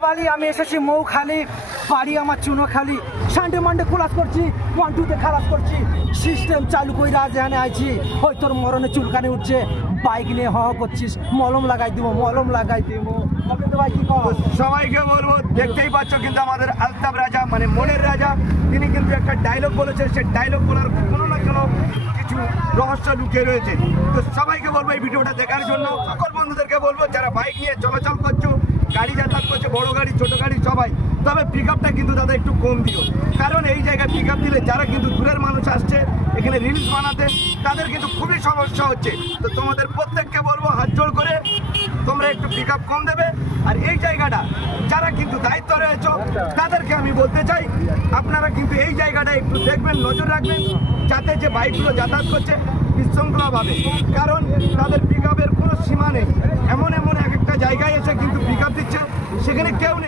বালি আমি এসেছি মৌখালি, বাড়ি আমার চুনোখালি। সানডে মানডে খোলাস করছি, 1-2তে খালাস করছি। সিস্টেম চালু করে আজ এখানে আইছি। ওই তোর মরণে চুলকানি উঠছে, বাইক নিয়ে করছিস, মলম লাগাই দিব, মলম লাগাই দিব। ভাই কি কর? সবাইকে বলবো, দেখতেই পাচ্ছ কিন্তু আমাদের আলতাফ রাজা মানে মনের রাজা, তিনি কিন্তু একটা ডায়লগ বলেছেন। সে ডায়লগ বলার কোনো না কোনো কিছু রহস্য লুকিয়ে রয়েছে। তো সবাইকে বলবো এই ভিডিওটা দেখার জন্য। সকল বন্ধুদেরকে বলবো যারা বাইক নিয়ে চলাচল করছো, গাড়ি যাতায়াত করছে, বড় গাড়ি ছোট গাড়ি সবাই, তবে পিক আপটা কিন্তু তাদের একটু কম দিও। কারণ এই জায়গায় পিক আপ দিলে যারা কিন্তু দূরের মানুষ আসছে এখানে রিলস বানাতে, তাদের কিন্তু খুবই সমস্যা হচ্ছে। তো তোমাদের প্রত্যেককে বলবো হাত জোড় করে তোমরা একটু পিক আপ কম দেবে। আর এই জায়গাটা যারা কিন্তু দায়িত্ব রয়েছে তাদেরকে আমি বলতে চাই, আপনারা কিন্তু এই জায়গাটা একটু দেখবেন, নজর রাখবেন, যাতে যে বাইকগুলো যাতায়াত করছে বিশৃঙ্খলাভাবে। কারণ তাদের পিক আপের কোনো সীমা নেই। এমন এমন এক একটা জায়গায় এসে কিন্তু পিক আপ দিচ্ছে, সেখানে কেউ নেই।